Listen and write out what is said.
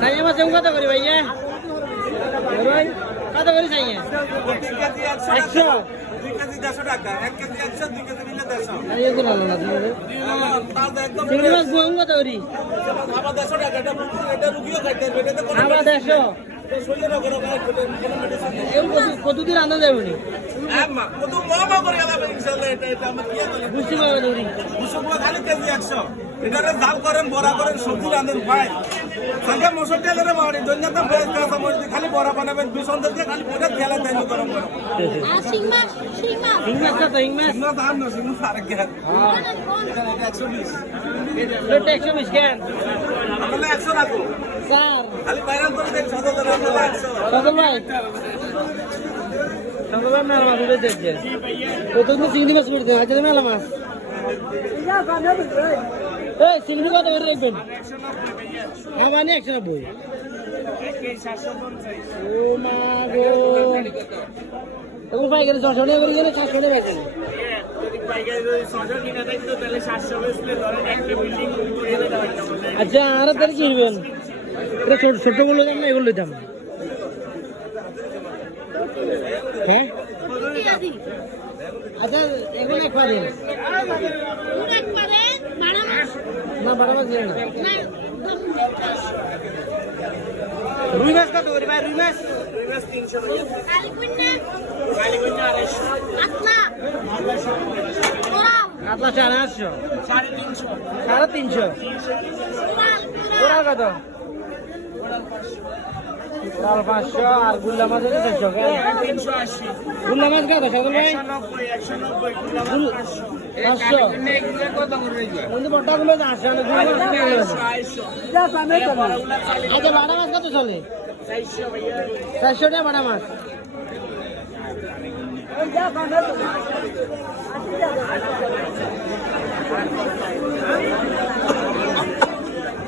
সাইয়া মাছ কত করে ভাইয়া? কত করে সাইয়া? 100 2 কেজি 150 টাকা, 1 কেজি 100, 2 কেজি নিলে 150। এই তো ভালো না তুমি। তাহলে একদম চিংড়ি মাছ বুয়াং কত করে? আবার 150 টাকা, এটা রুগীও খাইতে পারবে, এটাতে কোনো আবার 150 শরীরে রোগের কোনো মেডিসিন নেই। এই কতদিন রান্না যাবে নি? আম্মা কত মামা করে গেলাম ইনশাআল্লাহ, এটা আমরা কি বলি বুঝতে পারবে দৌড়ি। মুসুকুয়া খালি কেজি 100। এটারে ডাল করেন, বড়া করেন, সবজি রাঁধেন, ভাই সঙ্গে মসুর ডালের বাড়ি দৈন্যতা ফ্রেশ কাঁচা মরিচ দিয়ে খালি বড়া বানাবেন, বিসন্দর দিয়ে খালি পুরো খেলা দেন গরম গরম। হিং মাছ কত? হিং মাছ সিংহ দাম না, সিংহ আরেক গ্যাস। এটা 120। এটা 120 কেন? তাহলে 100 রাখো, স্যার খালি বাইরান করে দেন 7,000 রাখো 100। কত ভাই? সকালে মেলা মাছ উঠে দেখছে। কতদিন চিংড়ি মাছ উঠতে হয়? আজকে মেলা মাছ। এই চিংড়ি কত করে রাখবেন? হ্যাঁ মানে 190। ও মা গো, তখন পাইকারি 600 টাকা করে গেলে 700 টাকা পাইছেন। আচ্ছা আর তাহলে কিনবেন? এটা ছোট গুলো দাম না এগুলো দাম? হ্যাঁ আচ্ছা এগুলো এক পারেন না, বাড়া মাছ নেই না। রুই মাছ কত করে ভাই? রুই মাছ 300 কাতলা 450, 350। ওরা কত? 500। আর গুল্লা মাছ হচ্ছে 600। গুল্লা মাছ কত সকল ভাই? 500। কিন্তু বড়টা গুলো 800। আচ্ছা বাটা মাছ কত চলে? 400 টাকা বাটা মাছ।